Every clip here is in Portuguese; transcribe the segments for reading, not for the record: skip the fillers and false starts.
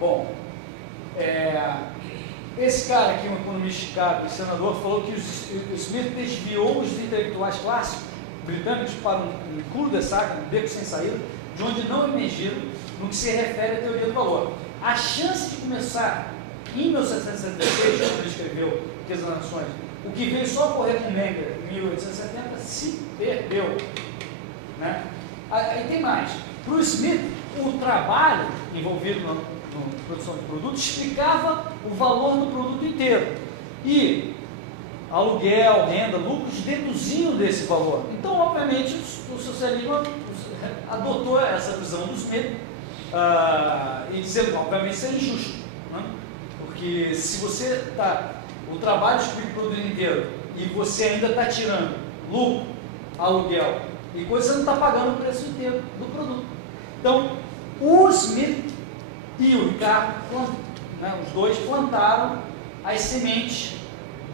Bom, esse cara aqui, um economista de Chicago, senador, falou que o Smith desviou os intelectuais clássicos britânicos para um cul-de-sac, um beco sem saída, de onde não emergiram no que se refere à teoria do valor. A chance de começar em 1776, quando ele escreveu Riqueza das Nações, o que veio só a ocorrer com Menger em 1870, se perdeu. Né? Aí tem mais. Para o Smith, o trabalho envolvido na produção de produto explicava o valor do produto inteiro. E aluguel, renda, lucros deduziam desse valor. Então, obviamente, o socialismo adotou essa visão do Smith e dizendo, obviamente, isso é injusto. Né? Porque se você está, o trabalho explica o produto inteiro e você ainda está tirando lucro, aluguel e coisa, você não está pagando o preço inteiro do produto. Então, o Smith e o Ricardo, né, os dois plantaram as sementes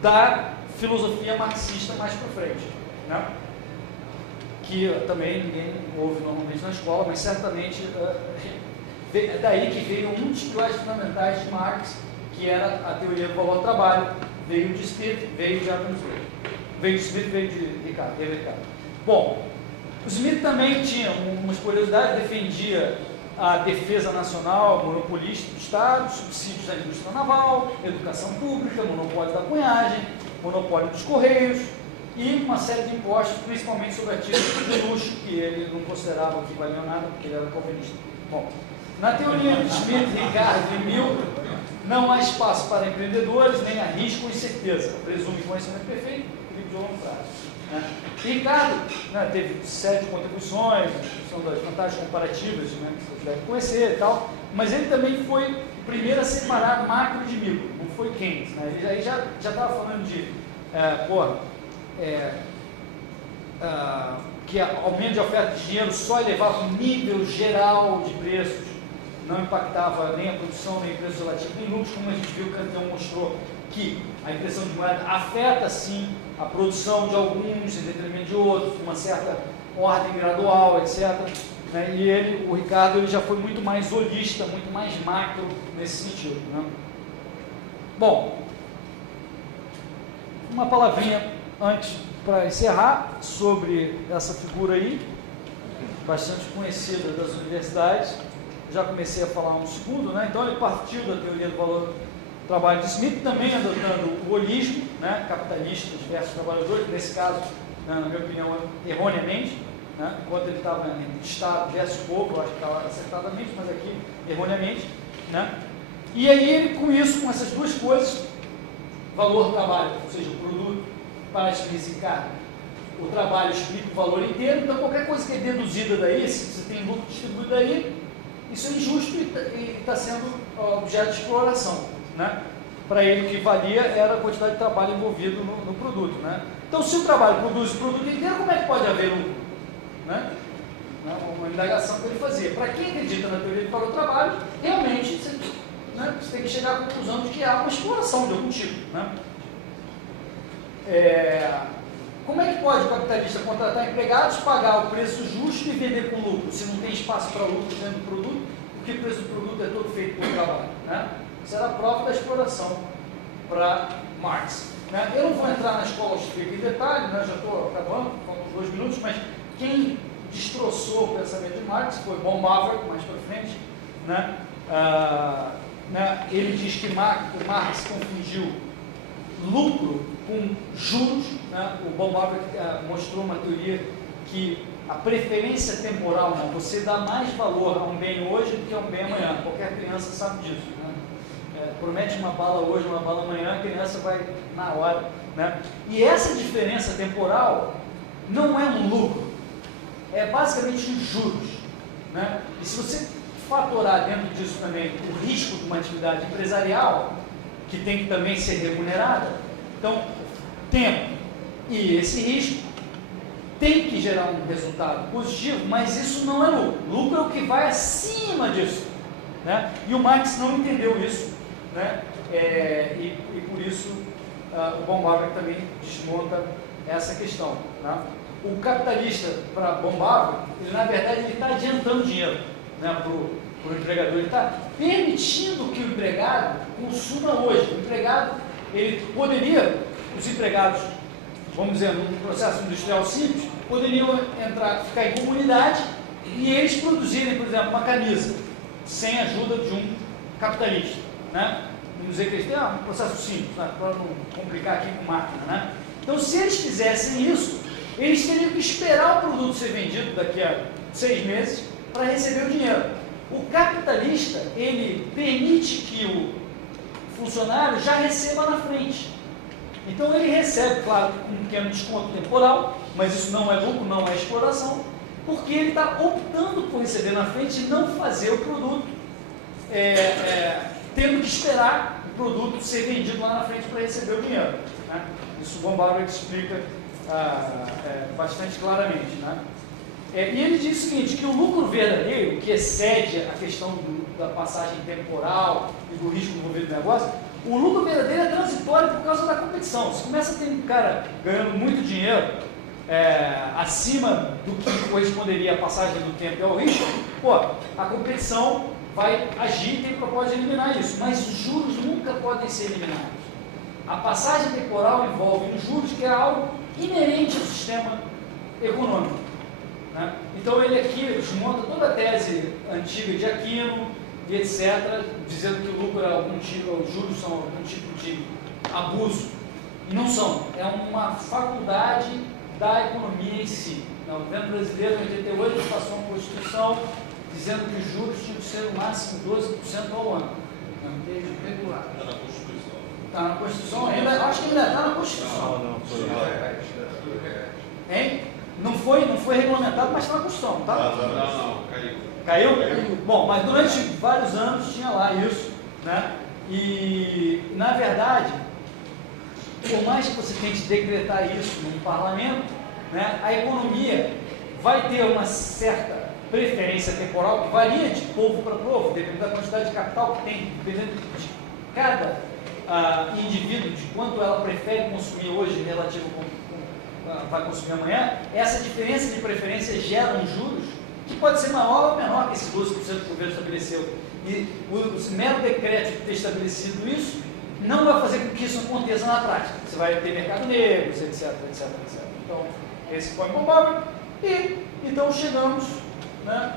da filosofia marxista mais para frente, né? Que também ninguém ouve normalmente na escola, mas certamente é daí que veio um dos pilares fundamentais de Marx, que era a teoria do valor do trabalho. Veio de Smith, veio de Adam Smith. Veio de Smith, veio de Ricardo. Bom, o Smith também tinha umas curiosidades, defendia a defesa nacional monopolista do Estado, subsídios à indústria naval, educação pública, monopólio da cunhagem, monopólio dos correios e uma série de impostos, principalmente sobre ativos de luxo, que ele não considerava que valiam nada, porque ele era calvinista. Bom, na teoria de Smith, Ricardo e Mill, não há espaço para empreendedores, nem há risco ou incerteza. Presume conhecimento perfeito, livro de longo prazo. Ricardo, né, teve 7 contribuições, são das vantagens comparativas, né, que você deve conhecer e tal, mas ele também foi o primeiro a separar macro de micro, não foi Keynes. Né? Ele aí já estava falando de que aumento de oferta de dinheiro só elevava o nível geral de preços, não impactava nem a produção, nem o preço relativo, nem lucros, como a gente viu, o Cantão mostrou que a impressão de moeda afeta sim a produção de alguns em detrimento de outros, uma certa ordem gradual, etc. Né? E o Ricardo, ele já foi muito mais holista, muito mais macro nesse sentido. Né? Bom, uma palavrinha antes para encerrar sobre essa figura aí, bastante conhecida das universidades. Já comecei a falar um segundo, né? Então ele partiu da teoria do valor do trabalho de Smith, também adotando o holismo, né? Capitalista versus trabalhadores, nesse caso, né, na minha opinião, erroneamente, né? Enquanto ele estava em Estado versus povo, eu acho que estava acertadamente, mas aqui erroneamente, né? E aí ele, com isso, com essas duas coisas, valor do trabalho, ou seja, o produto, para explicitar o trabalho explica o valor inteiro, então qualquer coisa que é deduzida daí, se você tem lucro distribuído daí, isso é injusto e está sendo objeto de exploração. Né? Para ele o que valia era a quantidade de trabalho envolvido no produto. Né? Então, se o trabalho produz o produto inteiro, como é que pode haver lucro? Né? Uma indagação que ele fazia. Para quem acredita na teoria do valor do trabalho, realmente você tem que chegar à conclusão de que há uma exploração de algum tipo. Né? Como é que pode o capitalista contratar empregados, pagar o preço justo e vender com lucro, se não tem espaço para lucro dentro do produto, porque o preço do produto é todo feito por trabalho? Né? Isso era a prova da exploração para Marx. Né? Eu não vou entrar na escola austríaca em detalhe, né? Já estou acabando, faltam 2 minutos, mas quem destroçou o pensamento de Marx foi Baumgartner, mais para frente. Né? Ele diz que o Marx confundiu lucro com juros. Né? O Baumgartner mostrou uma teoria que a preferência temporal, né? Você dá mais valor a um bem hoje do que a um bem amanhã. Qualquer criança sabe disso. Né? Promete uma bala hoje, uma bala amanhã, a criança vai na hora. Né? E essa diferença temporal não é um lucro, é basicamente os juros. Né? E se você fatorar dentro disso também o risco de uma atividade empresarial, que tem que também ser remunerada, então, tempo e esse risco tem que gerar um resultado positivo, mas isso não é lucro. Lucro é o que vai acima disso. Né? E o Marx não entendeu isso. Né? E por isso o Baumgartner também desmonta essa questão. Né? O capitalista, para Baumgartner, ele na verdade está adiantando dinheiro, né, para o empregador. Ele está permitindo que o empregado consuma hoje. O empregado, ele poderia, os empregados, vamos dizer, num processo industrial simples, poderiam ficar em comunidade e eles produzirem, por exemplo, uma camisa sem a ajuda de um capitalista, né? Vamos dizer que eles têm um processo simples, né? Para não complicar aqui com máquina, né? Então, se eles fizessem isso, eles teriam que esperar o produto ser vendido daqui a 6 meses para receber o dinheiro. O capitalista, ele permite que o funcionário já receba na frente. Então, ele recebe, claro, um pequeno desconto temporal, mas isso não é lucro, não é exploração, porque ele está optando por receber na frente e não fazer o produto, tendo que esperar o produto ser vendido lá na frente para receber o dinheiro, né? Isso o Von Bauer explica bastante claramente, né? E ele diz o seguinte, que o lucro verdadeiro, que excede a questão da passagem temporal e do risco envolvido no negócio, o lucro verdadeiro é transitório por causa da competição. Se começa a ter um cara ganhando muito dinheiro, acima do que corresponderia à passagem do tempo e ao risco, a competição vai agir e tem propósito de eliminar isso, mas os juros nunca podem ser eliminados. A passagem temporal envolve os juros, que é algo inerente ao sistema econômico, né? Então ele aqui desmonta toda a tese antiga de Aquino e etc., dizendo que o lucro é algum tipo, os juros são algum tipo de abuso, e não são, é uma faculdade da economia em si. O governo brasileiro, em 88, passou uma Constituição dizendo que os juros tinham que ser no máximo 12% ao ano. Regular. Está na Constituição. Está na Constituição? Acho que ainda está na Constituição. Não foi. Hein? Não foi regulamentado, mas está na Constituição, tá? Não, Caiu? Caiu? Bom, mas durante vários anos tinha lá isso, né? E, na verdade, por mais que você tente decretar isso no parlamento, né, a economia vai ter uma certa preferência temporal que varia de povo para povo, dependendo da quantidade de capital que tem, dependendo de cada indivíduo, de quanto ela prefere consumir hoje relativo ao vai consumir amanhã. Essa diferença de preferência gera uns juros que pode ser maior ou menor que esse 12% que o governo estabeleceu. E o mero decreto de ter estabelecido isso não vai fazer com que isso aconteça na prática. Você vai ter mercado negro, etc, etc, etc. Então, esse foi o Bob. E então chegamos, né,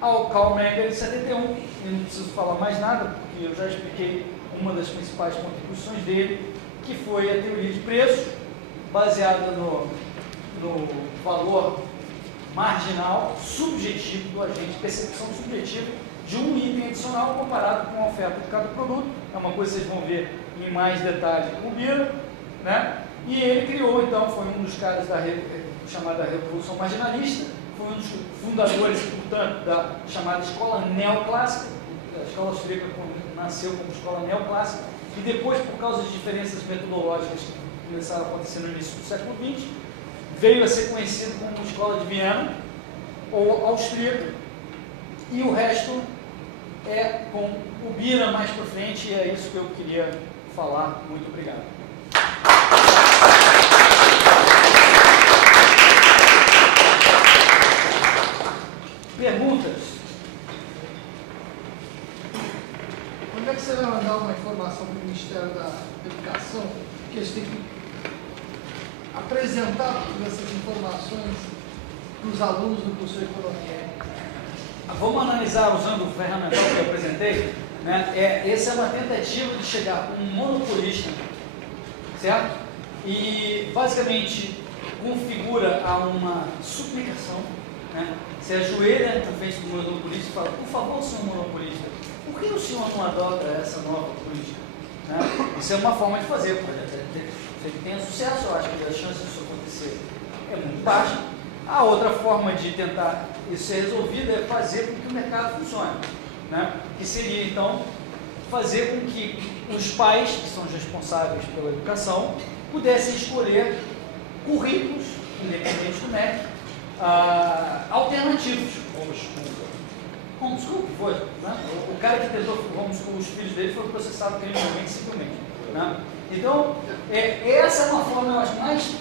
ao Karl Menger de 71. Eu não preciso falar mais nada, porque eu já expliquei uma das principais contribuições dele, que foi a teoria de preço, baseada no valor marginal subjetivo do agente, percepção subjetiva de um item adicional comparado com a oferta de cada produto. É uma coisa que vocês vão ver em mais detalhe com o Bira, né? E ele criou, então, foi um dos caras da chamada Revolução Marginalista, foi um dos fundadores, portanto, da chamada Escola Neoclássica. A escola austríaca nasceu como Escola Neoclássica e depois, por causa de diferenças metodológicas que começaram a acontecer no início do século XX, veio a ser conhecido como Escola de Viena ou austríaca, e o resto é com o Bira mais para frente, e é isso que eu queria falar. Muito obrigado. Perguntas? Quando é que você vai mandar uma informação para o Ministério da Educação, que eles têm que apresentar todas essas informações para os alunos do curso de Economia? Vamos analisar usando o ferramental que eu apresentei, né? Essa é uma tentativa de chegar com um monopolista, certo? E basicamente configura a uma suplicação, né? Se ajoelha na frente do monopolista e fala: por favor, senhor monopolista, por que o senhor não adota essa nova política? Né? Isso é uma forma de fazer, se ele tenha sucesso, eu acho que a chance disso acontecer é muito baixa. A outra forma de tentar isso ser resolvido é fazer com que o mercado funcione, né? Que seria, então, fazer com que os pais, que são os responsáveis pela educação, pudessem escolher currículos, independente do MEC, alternativos. Homeschool, foi, né? O cara que tentou homeschool os filhos dele foi processado criminalmente, simplesmente, né? Então, essa é uma forma, eu acho, mais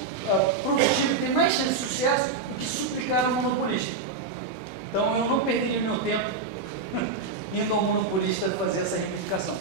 produtiva, tem mais chance de sucesso do que suplicar ao monopolista. Então, eu não perderia meu tempo indo ao monopolista fazer essa reivindicação.